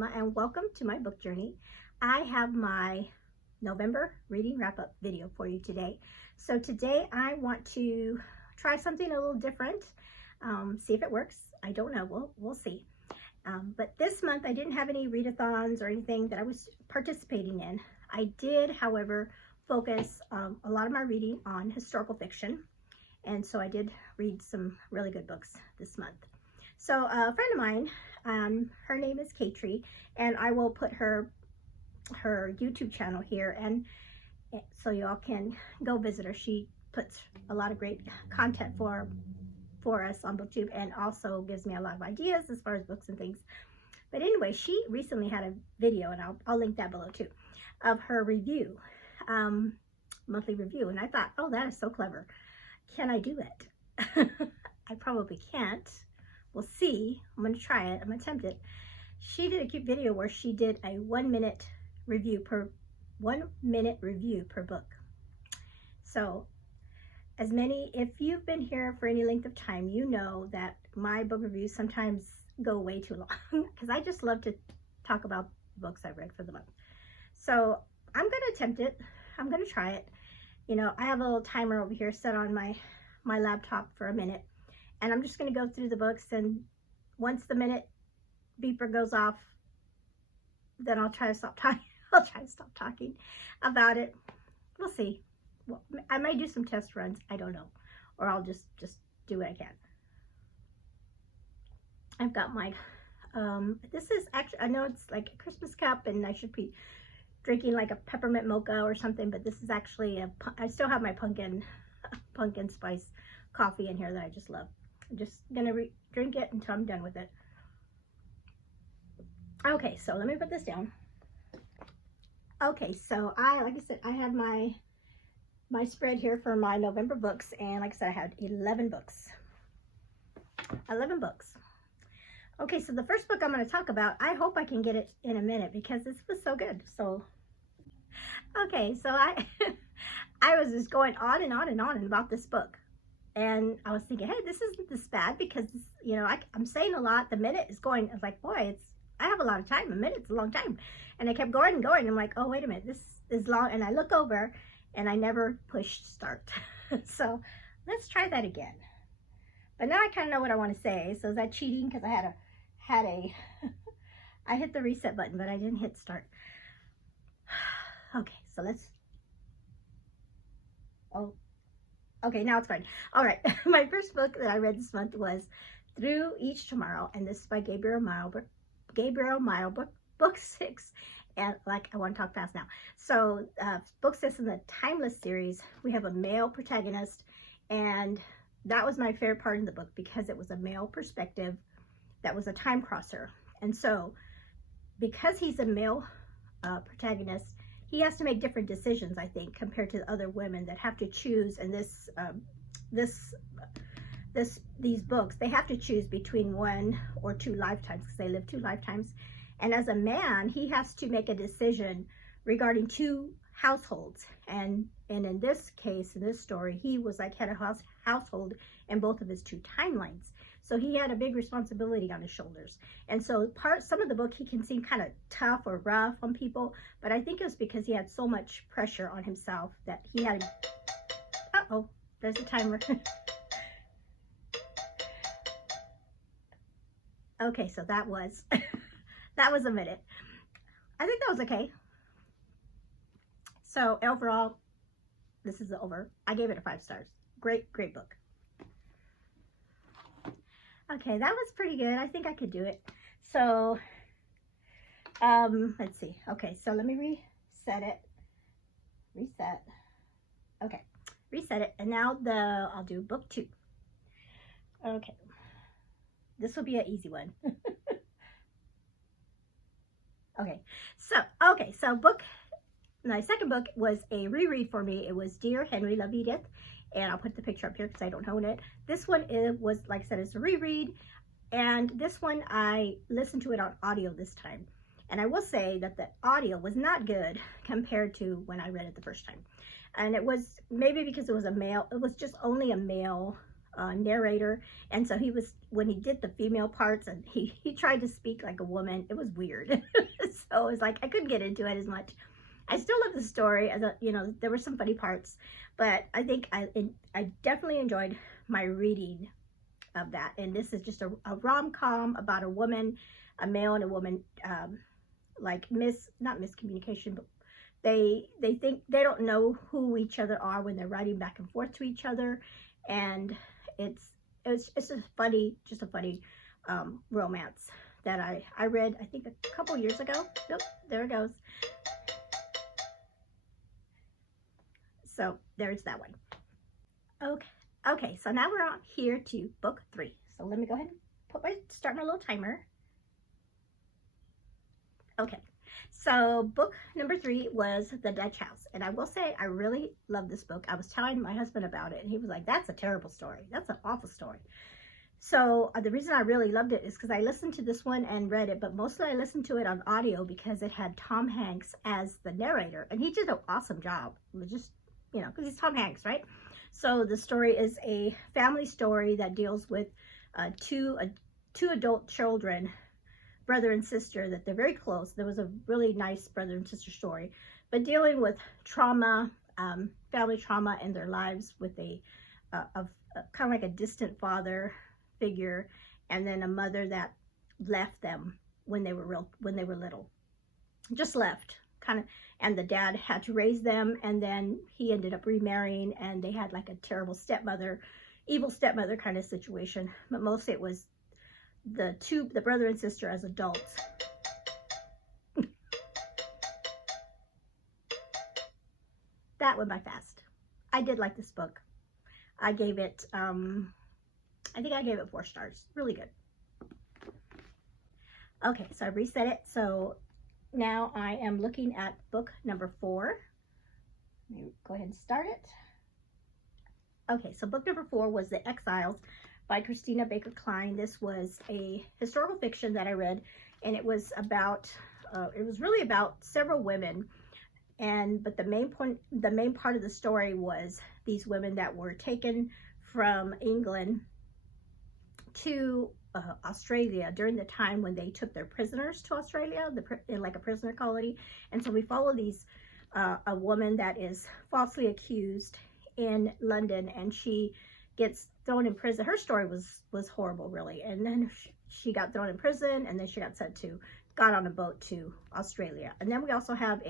Mama, and welcome to my book journey. I have my November reading wrap-up video for you today. So today I want to try something a little different, see if it works. I don't know, we'll see. But this month I didn't have any readathons or anything that I was participating in. I did, however, focus a lot of my reading on historical fiction, and so I did read some really good books this month. So a friend of mine, her name is Katrie, and I will put her YouTube channel here, and so y'all can go visit her. She puts a lot of great content for us on BookTube, and also gives me a lot of ideas as far as books and things. But anyway, she recently had a video, and I'll link that below too, of her review, monthly review, and I thought, oh, that is so clever. Can I do it? I probably can't. We'll see. I'm going to try it. I'm going to attempt it. She did a cute video where she did a 1 minute review per book. So if you've been here for any length of time, you know that my book reviews sometimes go way too long because I just love to talk about books I've read for the month. So I'm going to attempt it. I'm going to try it. You know, I have a little timer over here set on my laptop for a minute. And I'm just going to go through the books, and once the minute beeper goes off, then I'll try to stop talking. I'll try to stop talking about it. We'll see. Well, I might do some test runs. I don't know. Or I'll just do what I can. I've got my, this is actually, I know it's like a Christmas cup, and I should be drinking like a peppermint mocha or something, but this is actually I still have my pumpkin spice coffee in here that I just love. I'm just gonna drink it until I'm done with it. Okay, so let me put this down. Okay, so like I said, I had my spread here for my November books, and like I said, I had 11 books. 11 books. Okay, so the first book I'm going to talk about, I hope I can get it in a minute because this was so good. So, okay, so I was just going on and on and on about this book. And I was thinking, hey, this isn't this bad because, you know, I'm saying a lot. The minute is going. I was like, boy, I have a lot of time. A minute's a long time. And I kept going and going. I'm like, oh, wait a minute, this is long. And I look over, and I never pushed start. So let's try that again. But now I kind of know what I want to say. So is that cheating? Because I I hit the reset button, but I didn't hit start. Okay, so okay, now it's fine. All right, my first book that I read this month was Through Each Tomorrow, and this is by Gabriel Mile, book 6. And like, I want to talk fast now. So book 6 in the Timeless series, we have a male protagonist, and that was my favorite part of the book because it was a male perspective that was a time crosser. And so because he's a male protagonist, he has to make different decisions, I think, compared to the other women that have to choose in these books. They have to choose between 1 or 2 lifetimes because they live 2 lifetimes. And as a man, he has to make a decision regarding 2 households. And in this case, in this story, he was like head of household in both of his 2 timelines. So he had a big responsibility on his shoulders. And so some of the book, he can seem kind of tough or rough on people, but I think it was because he had so much pressure on himself that he had uh-oh, there's a timer. Okay, so that was that was a minute. I think that was okay. So overall, this is over. I gave it a 5 stars. Great book. Okay, that was pretty good. I think I could do it. So, let's see. Okay, so let me reset it. Reset. Okay, reset it. And now I'll do book 2. Okay. This will be an easy one. Okay, so my second book was a reread for me. It was Dear Henry, Love Edith, and I'll put the picture up here because I don't own it. This one was, like I said, it's a reread, and this one I listened to it on audio this time. And I will say that the audio was not good compared to when I read it the first time. And it was maybe because it was just only a male narrator, and so he was, when he did the female parts and he tried to speak like a woman, it was weird. So it was like I couldn't get into it as much. I still love the story. You know, there were some funny parts, but I think I definitely enjoyed my reading of that. And this is just a rom-com about a woman, a male and a woman, like not miscommunication, but they think they don't know who each other are when they're writing back and forth to each other, and it's just a funny romance that I read, I think, a couple years ago. Nope, there it goes. So there's that one. Okay, so now we're on here to book 3. So let me go ahead and start my little timer. Okay, so book number 3 was The Dutch House, and I will say I really love this book. I was telling my husband about it, and he was like, "That's a terrible story. That's an awful story." So the reason I really loved it is because I listened to this one and read it, but mostly I listened to it on audio because it had Tom Hanks as the narrator, and he did an awesome job. It was just, you know, because he's Tom Hanks, right? So the story is a family story that deals with two adult children, brother and sister, that they're very close. There was a really nice brother and sister story, but dealing with trauma, family trauma in their lives, with a kind of like a distant father figure, and then a mother that left them when they were little, just left, kind of, and the dad had to raise them, and then he ended up remarrying, and they had like a terrible stepmother, evil stepmother kind of situation. But mostly it was the brother and sister as adults. That went by fast. I did like this book. I gave it, I think I gave it 4 stars. Really good. Okay, so I reset it. So now I am looking at book number 4. Let me go ahead and start it. Okay, so book number 4 was The Exiles by Christina Baker Klein. This was a historical fiction that I read, and it was about, it was really about several women, but the main part of the story was these women that were taken from England to Australia during the time when they took their prisoners to Australia, in like a prisoner colony. And so we follow these, a woman that is falsely accused in London, and she gets thrown in prison. Her story was horrible, really. And then she got thrown in prison, and then she got on a boat to Australia. And then we also have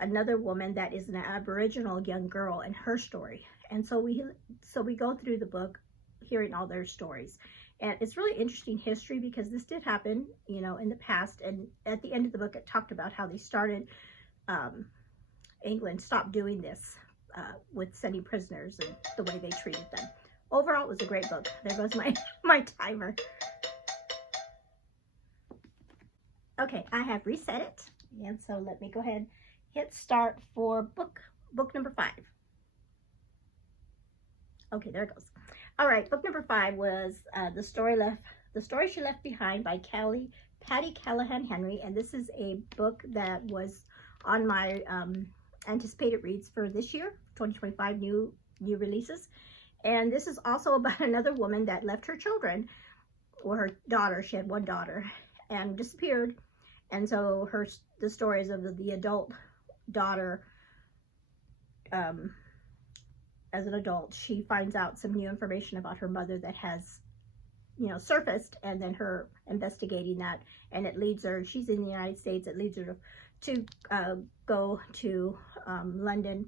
another woman that is an Aboriginal young girl, and her story. And so we go through the book hearing all their stories. And it's really interesting history, because this did happen, you know, in the past. And at the end of the book, it talked about how they started, England stopped doing this with sending prisoners and the way they treated them. Overall, it was a great book. There goes my timer. Okay, I have reset it. And so let me go ahead and hit start for book number 5. Okay, there it goes. All right, book number 5 was The Story She Left Behind by Patty Callahan Henry, and this is a book that was on my anticipated reads for this year, 2025 new releases. And this is also about another woman that left her children, or her daughter. She had one daughter and disappeared, and so the stories of the adult daughter. As an adult, she finds out some new information about her mother that has, you know, surfaced, and then her investigating that, and it leads her, she's in the United States, it leads her to go to London.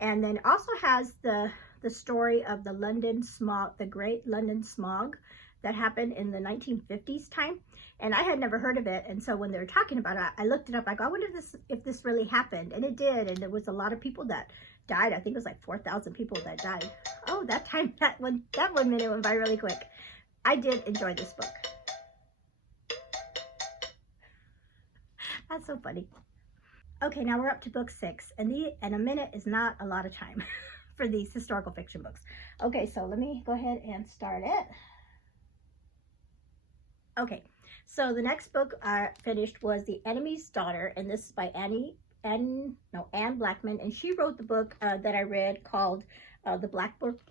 And then also has the story of the London smog, the Great London Smog that happened in the 1950s time, and I had never heard of it. And so when they were talking about it, I looked it up. Like, I wonder if this really happened, and it did. And there was a lot of people that died. I think it was like 4,000 people that died. Oh, that 1 minute went by really quick. I did enjoy this book. That's so funny. Okay, now we're up to book 6, and a minute is not a lot of time for these historical fiction books. Okay, so let me go ahead and start it. Okay, so the next book I finished was The Enemy's Daughter, and this is by Anne Blackman, and she wrote the book that I read called The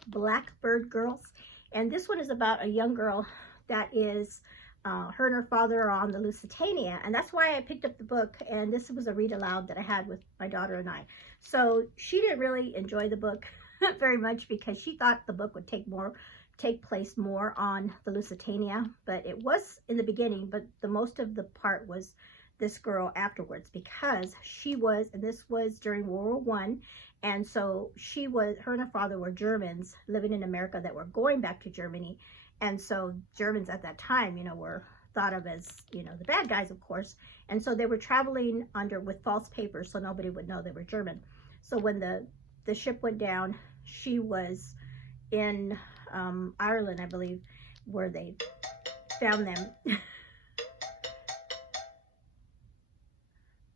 Blackbird Girls. And this one is about a young girl that is, her and her father are on the Lusitania, and that's why I picked up the book. And this was a read aloud that I had with my daughter and I. So she didn't really enjoy the book very much because she thought the book would take place more on the Lusitania, but it was in the beginning, but the most of the part was this girl afterwards, because she was, and this was during World War I, and so her and her father were Germans living in America that were going back to Germany. And so Germans at that time, you know, were thought of as, you know, the bad guys, of course. And so they were traveling with false papers so nobody would know they were German. So when the ship went down, she was in Ireland, I believe, where they found them.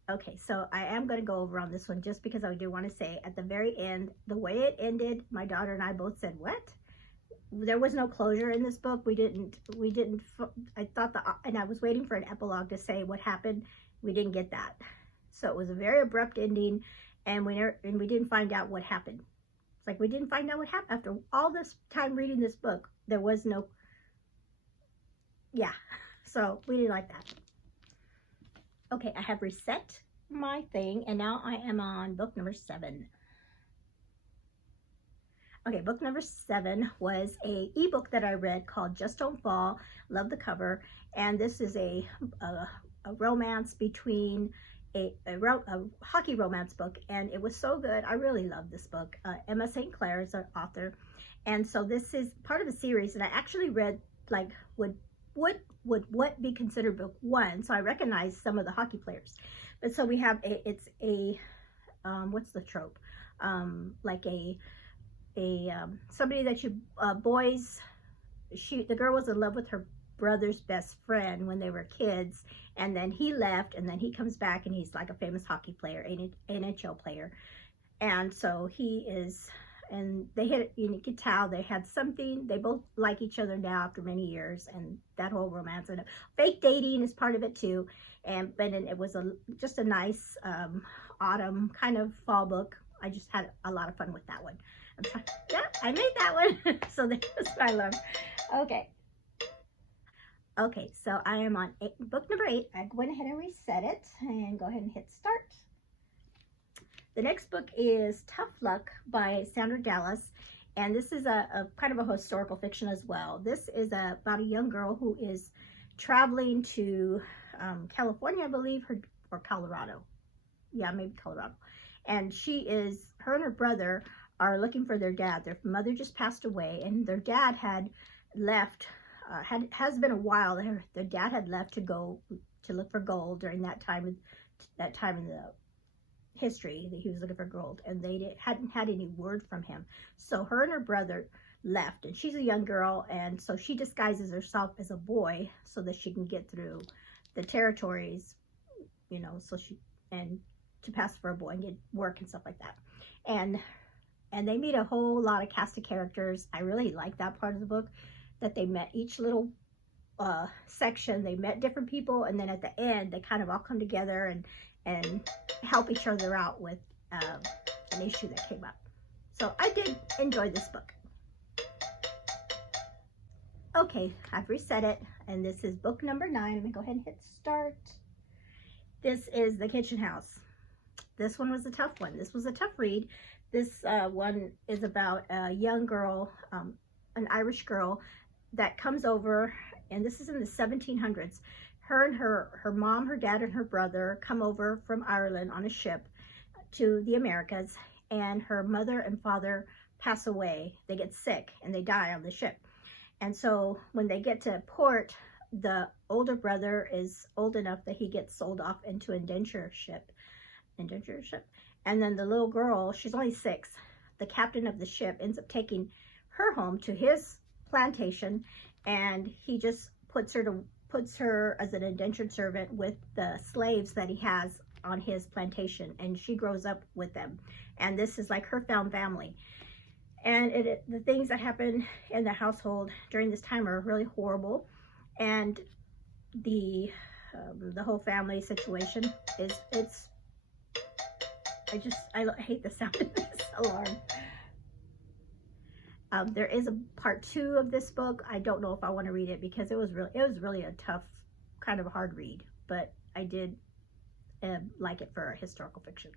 Okay, so I am going to go over on this one just because I do want to say at the very end, the way it ended, my daughter and I both said, what? There was no closure in this book. I thought and I was waiting for an epilogue to say what happened. We didn't get that. So it was a very abrupt ending, and we didn't find out what happened. It's like we didn't find out what happened. After all this time reading this book, there was no, yeah. So we didn't like that. Okay, I have reset my thing, and now I am on book number 7. Okay, book number 7 was a ebook that I read called Just Don't Fall. Love the cover. And this is a romance between a hockey romance book, and it was so good. I really love this book. Emma St. Clair is our author, and so this is part of a series. And I actually read, like, would what be considered book 1? So I recognized some of the hockey players. But so we have it's a what's the trope? Like somebody that the girl was in love with her brother's best friend when they were kids, and then he left, and then he comes back, and he's like a famous hockey player, NHL player. And so he is, and they had, you could tell they had something, they both like each other now after many years, and that whole romance, and fake dating is part of it too. But it was just a nice autumn kind of fall book. I just had a lot of fun with that one. Yeah, I made that one. So that's what I love. Okay, so I am on book number 8. I went ahead and reset it and go ahead and hit start. The next book is Tough Luck by Sandra Dallas, and this is a kind of a historical fiction as well. This is about a young girl who is traveling to California, I believe, or Colorado. Yeah, maybe Colorado. And her and her brother are looking for their dad. Their mother just passed away, and their dad had left. Has been a while. Their dad had left to go to look for gold during that time in the history that he was looking for gold, and they hadn't had any word from him. So her and her brother left, and she's a young girl, and so she disguises herself as a boy so that she can get through the territories, you know, to pass for a boy and get work and stuff like that. And they meet a whole lot of cast of characters. I really like that part of the book, that they met each little section. They met different people, and then at the end, they kind of all come together and help each other out with an issue that came up. So I did enjoy this book. Okay, I've reset it, and this is book number 9. I'm gonna go ahead and hit start. This is The Kitchen House. This one was a tough one. This was a tough read. This one is about a young girl, an Irish girl that comes over, and this is in the 1700s. Her and her mom, her dad, and her brother come over from Ireland on a ship to the Americas, and her mother and father pass away. They get sick and they die on the ship. And so when they get to port, the older brother is old enough that he gets sold off into indentureship. And then the little girl, she's only 6. The captain of the ship ends up taking her home to his plantation, and he just puts her as an indentured servant with the slaves that he has on his plantation, and she grows up with them. And this is like her found family. And the things that happen in the household during this time are really horrible, and the whole family situation I hate the sound of this alarm. There is a part 2 of this book. I don't know if I want to read it because it was really a tough, kind of a hard read, but I did like it for historical fiction.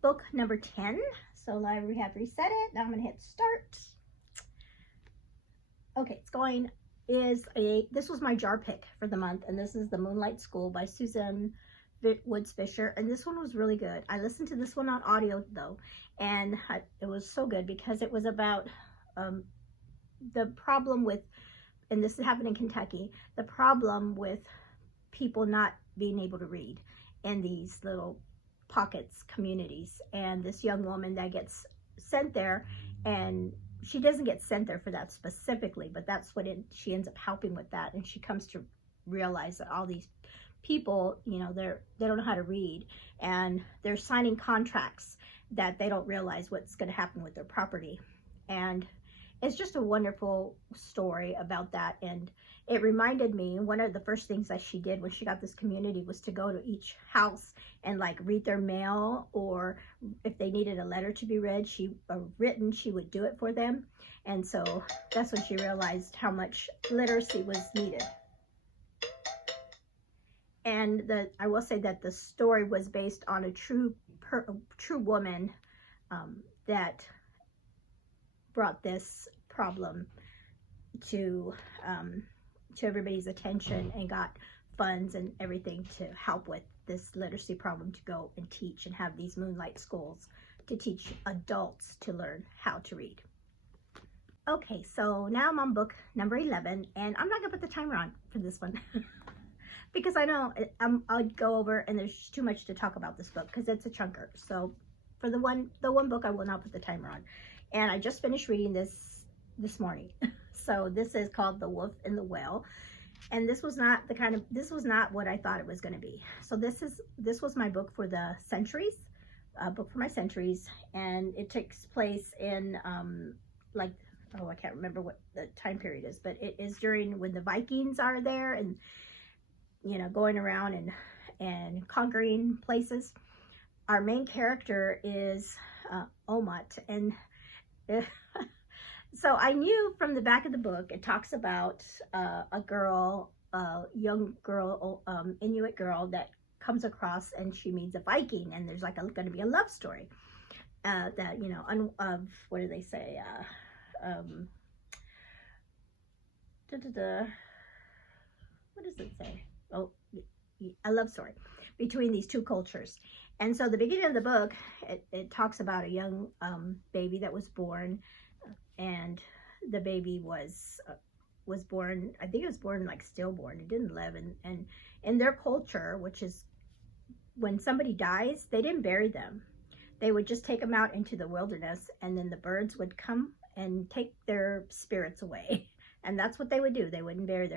Book number 10. So library have reset it. Now I'm going to hit start. Okay, this was my jar pick for the month, and this is the Moonlight School by Susan Woods Fisher, and this one was really good. I listened to this one on audio though, and it was so good because it was about the problem with, and this happened in Kentucky, the problem with people not being able to read in these little pockets communities, and this young woman that gets sent there, and she doesn't get sent there for that specifically, but that's what she ends up helping with that, and she comes to realize that all these people, you know, they don't know how to read, and they're signing contracts that they don't realize what's going to happen with their property. And it's just a wonderful story about that. And it reminded me, one of the first things that she did when she got this community was to go to each house and like read their mail, or if they needed a letter to be read, she would do it for them. And so that's when she realized how much literacy was needed. And I will say that the story was based on a true woman that brought this problem to everybody's attention and got funds and everything to help with this literacy problem, to go and teach and have these Moonlight Schools to teach adults to learn how to read. Okay, so now I'm on book number 11, and I'm not gonna put the timer on for this one. Because I know I'll go over, and there's too much to talk about this book because it's a chunker. So for the one book, I will not put the timer on. And I just finished reading this morning. So this is called The Wolf and the Whale, and this was not what I thought it was going to be. So this was my book for the centuries, book for my centuries, and it takes place in I can't remember what the time period is, but it is during when the Vikings are there, and you know, going around and conquering places. Our main character is Omat, and so I knew from the back of the book it talks about a young girl, Inuit girl that comes across, and she meets a Viking, and there's like going to be a love story that, you know, what do they say? What does it say? Oh, a love story between these two cultures. And so the beginning of the book, it talks about a young baby that was born, and the baby was born, I think it was born like stillborn. It didn't live, and in their culture, which is when somebody dies, they didn't bury them. They would just take them out into the wilderness, and then the birds would come and take their spirits away. And that's what they would do. They wouldn't bury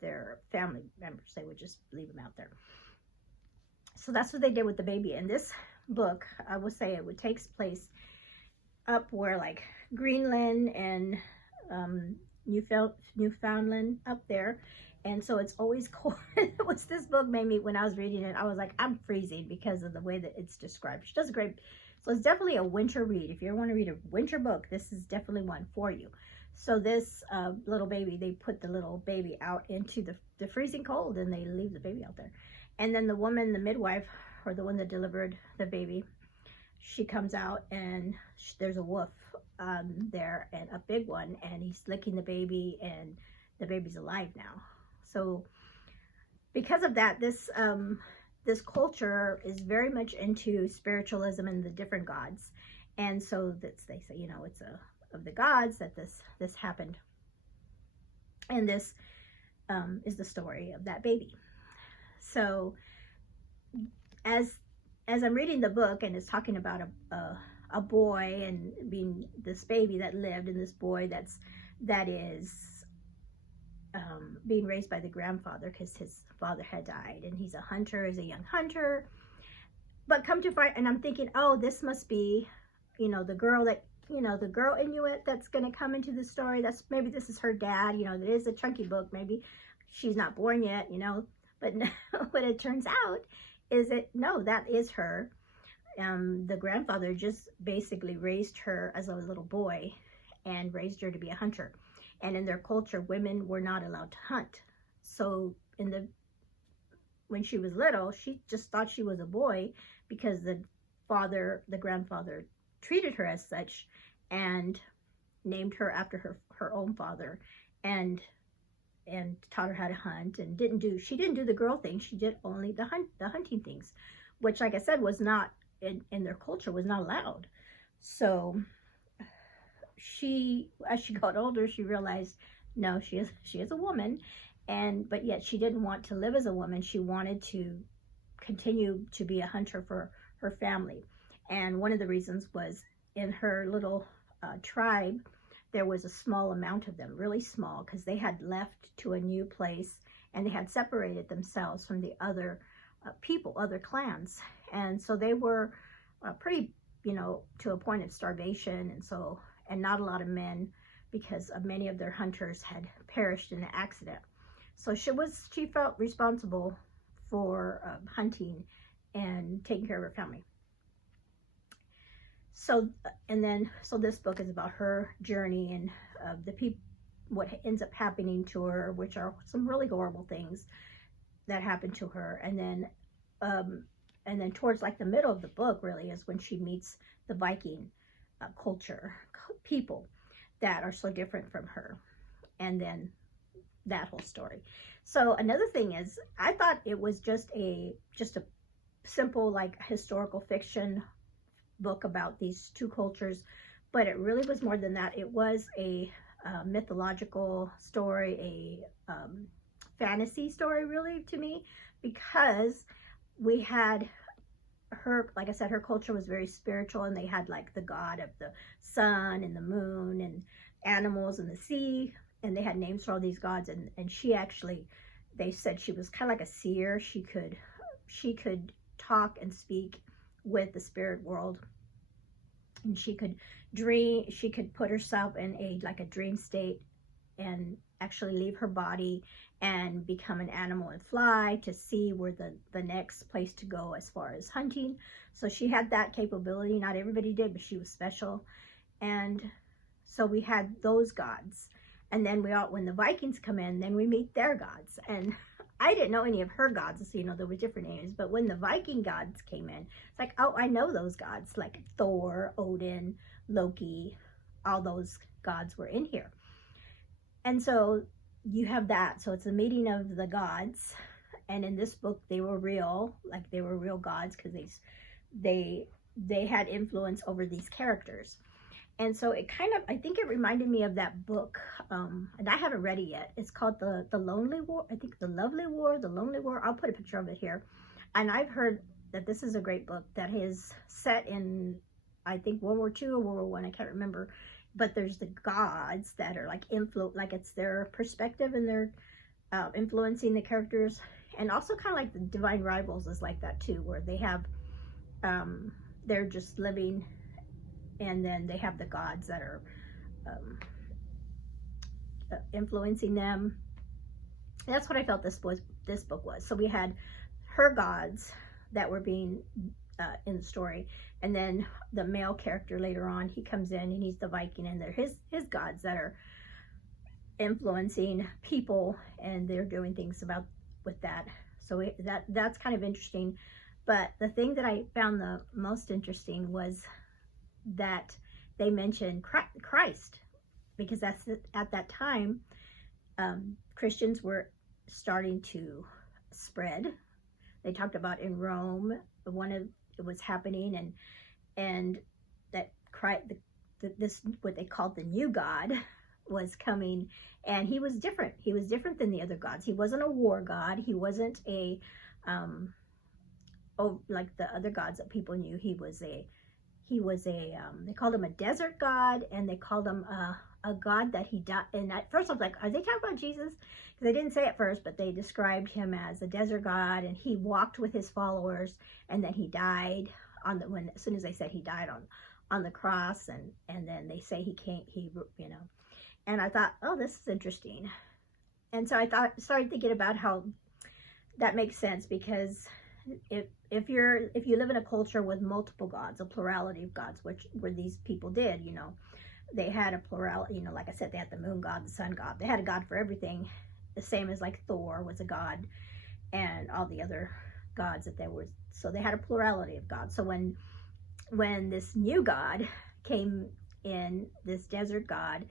their family members. They would just leave them out there. So that's what they did with the baby. In this book, I will say it takes place up where like Greenland and Newfoundland, up there. And so it's always cold. This book made me, when I was reading it, I was like, I'm freezing because of the way that it's described. She does a great, so it's definitely a winter read. If you want to read a winter book, this is definitely one for you. So this little baby, they put the little baby out into the freezing cold, and they leave the baby out there. And then the woman, the midwife, or the one that delivered the baby, she comes out, and there's a wolf there, and a big one, and he's licking the baby, and the baby's alive now. So because of that, this culture is very much into spiritualism and the different gods. And so they say, you know, it's of the gods that this happened. And this is the story of that baby. So as I'm reading the book, and it's talking about a boy and being this baby that lived, and this boy that is being raised by the grandfather because his father had died, and he's a young hunter. But come to find, and I'm thinking, oh, this must be, you know, the girl Inuit that's going to come into the story. Maybe this is her dad. You know, it is a chunky book. Maybe she's not born yet, you know. But no, what it turns out is that is her. The grandfather just basically raised her as a little boy, and raised her to be a hunter. And in their culture, women were not allowed to hunt. So when she was little, she just thought she was a boy because the grandfather treated her as such and named her after her own father, and taught her how to hunt, and she didn't do the girl thing. She did only the hunting things, which, like I said, was not in their culture, was not allowed. So as she got older, she realized, no, she is a woman, but yet she didn't want to live as a woman. She wanted to continue to be a hunter for her family. And one of the reasons was, in her little tribe, there was a small amount of them, really small, because they had left to a new place and they had separated themselves from the other people, other clans. And so they were pretty, to a point of starvation, and not a lot of men, because many of their hunters had perished in the accident. So she felt responsible for hunting and taking care of her family. So this book is about her journey and what ends up happening to her, which are some really horrible things that happened to her. And then towards like the middle of the book really is when she meets the Viking culture, people that are so different from her, and then that whole story. So another thing is, I thought it was just a simple like historical fiction book about these two cultures, but it really was more than that. It was a mythological story, a fantasy story really to me, because we had her, like I said, her culture was very spiritual, and they had like the god of the sun and the moon and animals and the sea, and they had names for all these gods. And she actually, they said she was kind of like a seer. She could talk and speak with the spirit world, and she could put herself in a dream state and actually leave her body and become an animal and fly to see where the next place to go as far as hunting. So she had that capability. Not everybody did, but she was special. And so we had those gods. And then when the Vikings come in, then we meet their gods. And I didn't know any of her gods, so there were different names. But when the Viking gods came in, it's like, oh, I know those gods, like Thor, Odin, Loki, all those gods were in here. And so you have that. So it's a meeting of the gods. And in this book, they were real, like they were real gods, because they had influence over these characters. And so it kind of, I think it reminded me of that book, and I haven't read it yet. It's called The Lonely War. I think The Lovely War, The Lonely War. I'll put a picture of it here. And I've heard that this is a great book that is set in, I think, World War II or World War I. I can't remember. But there's the gods that are like like it's their perspective, and they're influencing the characters. And also kind of like the Divine Rivals is like that too, where they have, they're just living, and then they have the gods that are influencing them. And that's what I felt this book was. So we had her gods that were being in the story, and then the male character later on, he comes in and he's the Viking, and they're his gods that are influencing people, and they're doing things with that. So that's kind of interesting. But the thing that I found the most interesting was that they mentioned Christ, because at that time, Christians were starting to spread. They talked about in Rome, it was happening, and that Christ, this what they called the new God, was coming, and he was different. He was different than the other gods. He wasn't a war god. He wasn't like the other gods that people knew. He was a they called him a desert god, and they called him a god that he died. And at first I was like, are they talking about Jesus? Because they didn't say it first, but they described him as a desert god, and he walked with his followers, and then he died as soon as they said he died on the cross, and then they say and I thought, oh, this is interesting. And so I started thinking about how that makes sense, because if you live in a culture with multiple gods, a plurality of gods, where these people did, they had a plurality, you know, like I said, they had the moon god, the sun god. They had a god for everything, the same as like Thor was a god, and all the other gods that there were. So they had a plurality of gods. So when this new god came in, this desert god,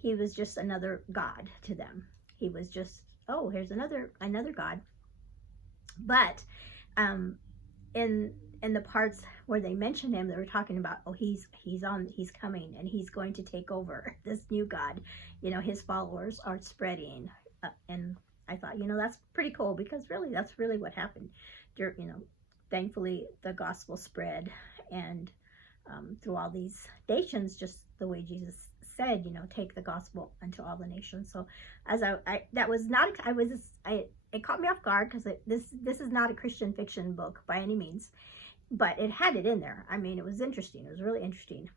he was just another god to them. He was just, oh, here's another god. But in the parts where they mentioned him, they were talking about, oh, he's coming, and he's going to take over this new god. You know, his followers are spreading, and I thought, you know, that's pretty cool, because really, that's really what happened. You know, thankfully the gospel spread, and through all these nations, just the way Jesus said, you know, take the gospel unto all the nations. So as it caught me off guard, because this is not a Christian fiction book by any means, but it had it in there. I mean, it was interesting. It was really interesting.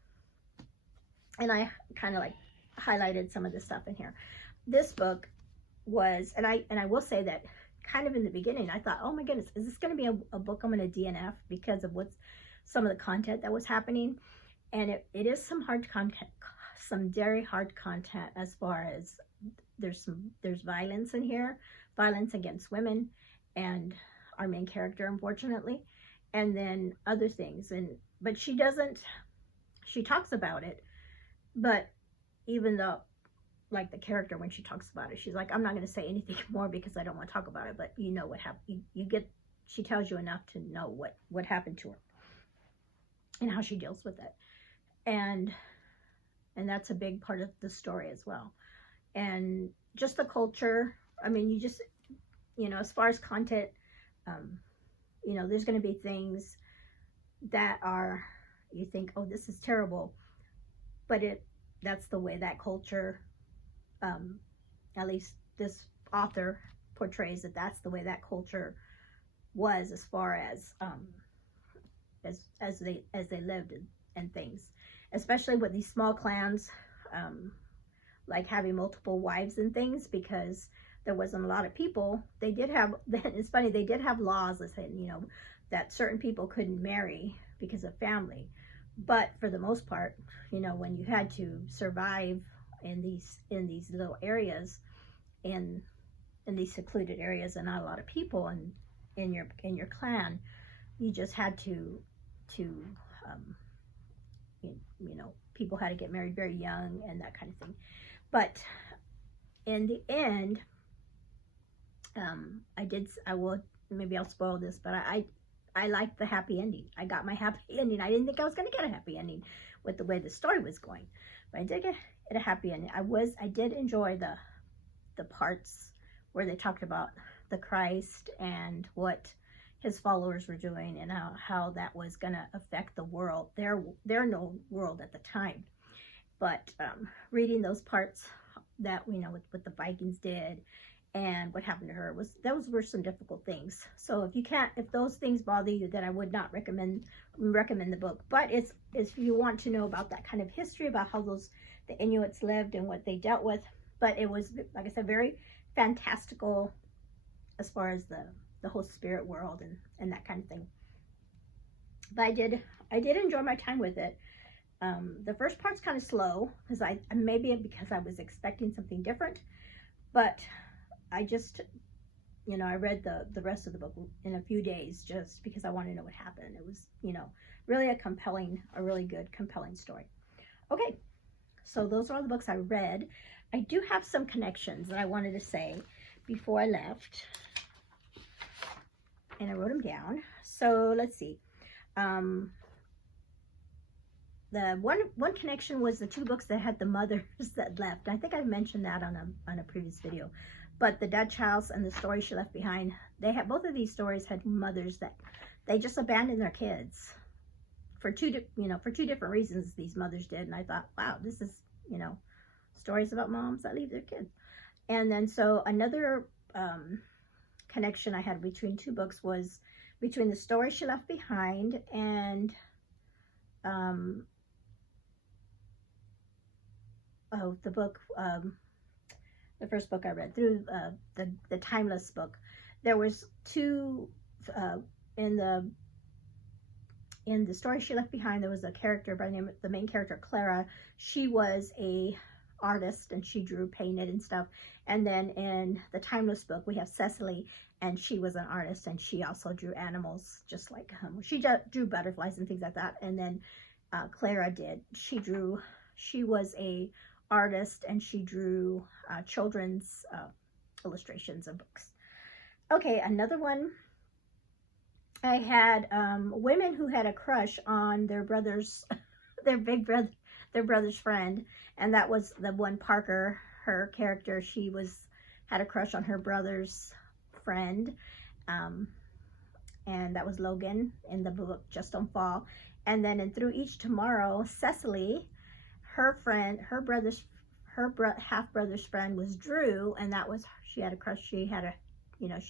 And I kind of like highlighted some of the stuff in here. This book was, and I will say that kind of in the beginning, I thought, oh my goodness, is this going to be a book I'm going to DNF because of some of the content that was happening? And it is some hard content, some very hard content, as far as there's violence in here, violence against women and our main character, unfortunately, and then other things. But she talks about it, but even though, like, the character, when she talks about it, she's like, I'm not going to say anything more because I don't want to talk about it, but you know what happened. She tells you enough to know what happened to her and how she deals with it. And that's a big part of the story as well. And just the culture, I mean, you know, as far as content, you know, there's going to be things that you think, oh, this is terrible, but that's the way that culture, at least this author portrays it, that's the way that culture was, as far as as they lived and things, especially with these small clans, like having multiple wives and things, because there wasn't a lot of people. They did have, it's funny, they did have laws that said, you know, that certain people couldn't marry because of family. But for the most part, you know, when you had to survive in these little areas, in these secluded areas, and not a lot of people in your clan, you just had to you know, people had to get married very young and that kind of thing. But in the end, maybe I'll spoil this, but I liked the happy ending. I got my happy ending. I didn't think I was going to get a happy ending with the way the story was going, but I did get a happy ending. I did enjoy the parts where they talked about the Christ and what his followers were doing, and how that was going to affect the world, their known world at the time. But reading those parts that, you know, what the Vikings did and what happened to her, those were some difficult things. So if those things bother you, then I would not recommend the book. But it's if you want to know about that kind of history, about how the Inuits lived and what they dealt with. But it was, like I said, very fantastical as far as the whole spirit world and that kind of thing. But I did enjoy my time with it. The first part's kind of slow, because maybe because I was expecting something different, but I just, you know, I read the rest of the book in a few days just because I wanted to know what happened. It was, you know, really a really good, compelling story. Okay, so those are all the books I read. I do have some connections that I wanted to say before I left, and I wrote them down. So let's see. The one connection was the two books that had the mothers that left. I think I mentioned that on a previous video. But The Dutch House and The Story She Left Behind, both of these stories had mothers that they just abandoned their kids for two different reasons. These mothers did, and I thought, wow, this is, you know, stories about moms that leave their kids. And then so another connection I had between two books was between The Story She Left Behind and the book, the first book I read, through the Timeless book. There was two in in the story she left behind, there was a character by the name of the main character, Clara. She was a artist and she drew, painted and stuff. And then in the Timeless book, we have Cecily, and she was an artist and she also drew animals, just like she drew butterflies and things like that. And then Clara did. She was a artist and she drew children's illustrations of books. Okay, another one. I had women who had a crush on their brother's, their brother's friend, and that was the one Parker, her character. She had a crush on her brother's friend, and that was Logan in the book Just Don't Fall. And then in Through Each Tomorrow, Cecily, her half brother's friend was Drew, and that was, she had a crush. She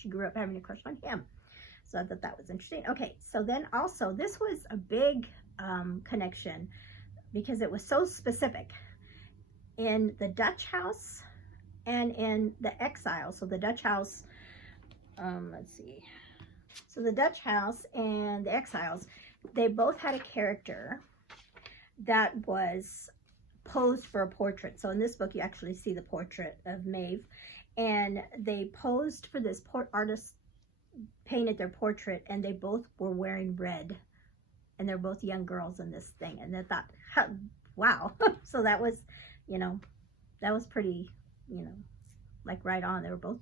grew up having a crush on him. So I thought that was interesting. Okay, so then also this was a big connection because it was so specific. In the Dutch house and in the Exiles. So the Dutch house, let's see. So the Dutch house and the Exiles, they both had a character that was posed for a portrait. So in this book, you actually see the portrait of Maeve. And they posed for this artist, painted their portrait, and they both were wearing red. And they're both young girls in this thing. And I thought, wow. So that was, that was pretty, like right on. They were both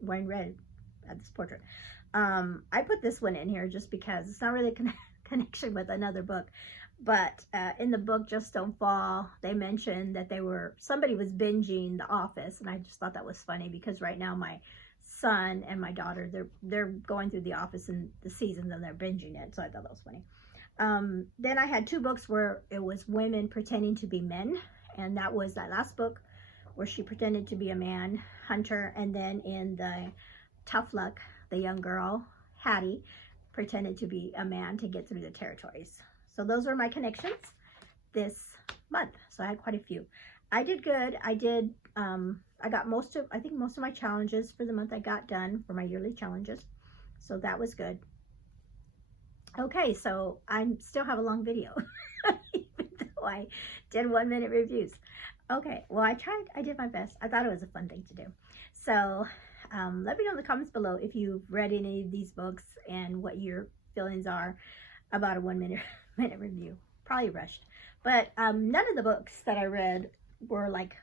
wearing red at this portrait. I put this one in here just because it's not really a connection with another book. But in the book Just Don't Fall, they mentioned that somebody was binging The Office, and I just thought that was funny because right now my son and my daughter, they're going through The Office in the season and they're binging it, so I thought that was funny. Then I had two books where it was women pretending to be men, and that was that last book where she pretended to be a man, Hunter, and then in the Tough Luck, the young girl, Hattie, pretended to be a man to get through the territories. So those were my connections this month. So I had quite a few. I did good. I got I think most of my challenges for the month I got done for my yearly challenges. So that was good. Okay, so I still have a long video, even though I did 1-minute reviews. Okay, well, I did my best. I thought it was a fun thing to do. So let me know in the comments below if you've read any of these books and what your feelings are about a 1-minute review. Probably rushed. But none of the books that I read were like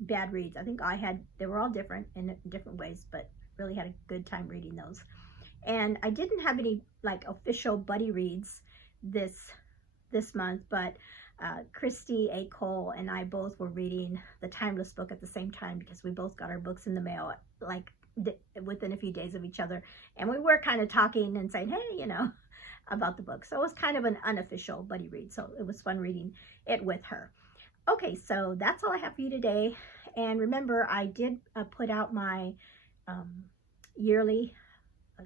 bad reads. I think they were all different in different ways, but really had a good time reading those. And I didn't have any like official buddy reads this month, but Christy A. Cole and I both were reading the Timeless book at the same time because we both got our books in the mail like within a few days of each other, and we were kind of talking and saying, hey, about the book. So it was kind of an unofficial buddy read, so it was fun reading it with her. Okay, so that's all I have for you today. And remember, I did put out my yearly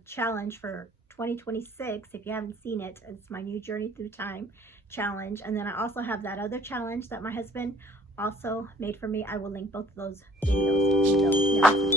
challenge for 2026. If you haven't seen it, it's my new Journey Through Time challenge. And then I also have that other challenge that my husband also made for me. I will link both of those videos below.